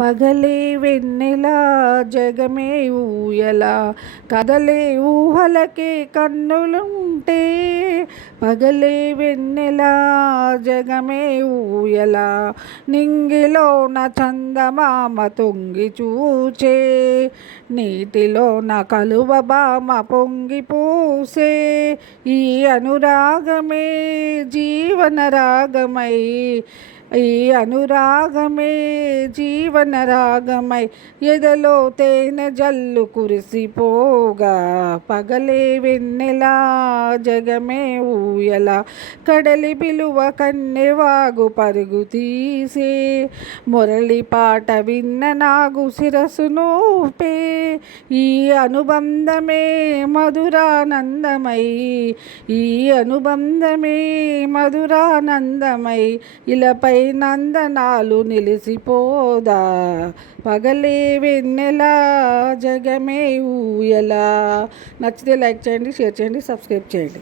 పగలే వెన్నెలా జగమే ఊయలా కదలే ఊహలకే కన్నులుంటే పగలే వెన్నెలా జగమే ఊయలా నింగిలోన చందమామ తొంగి చూచే నీటిలోన కలువ బామ పొంగి పూసే ఈ అనురాగమే జీవన రాగమై ఈ అనురాగమే జీవన రాగమై ఎదలో తేనె జల్లు కురిసిపోగా పగలే వెన్నెలా జగమే ఊయలా కడలి పిలువ కన్నెవాగు పరుగు తీసే మురళి పాట విన్న నాగు శిరసు నూపే ఈ అనుబంధమే మధురానందమై ఈ అనుబంధమే మధురానందమై ఇలపై నందనాలు నిలిసిపోదా పగలే వెన్నెలా జగమే ఊయలా. నచ్చితే లైక్ చేయండి, షేర్ చేయండి, సబ్స్క్రైబ్ చేయండి.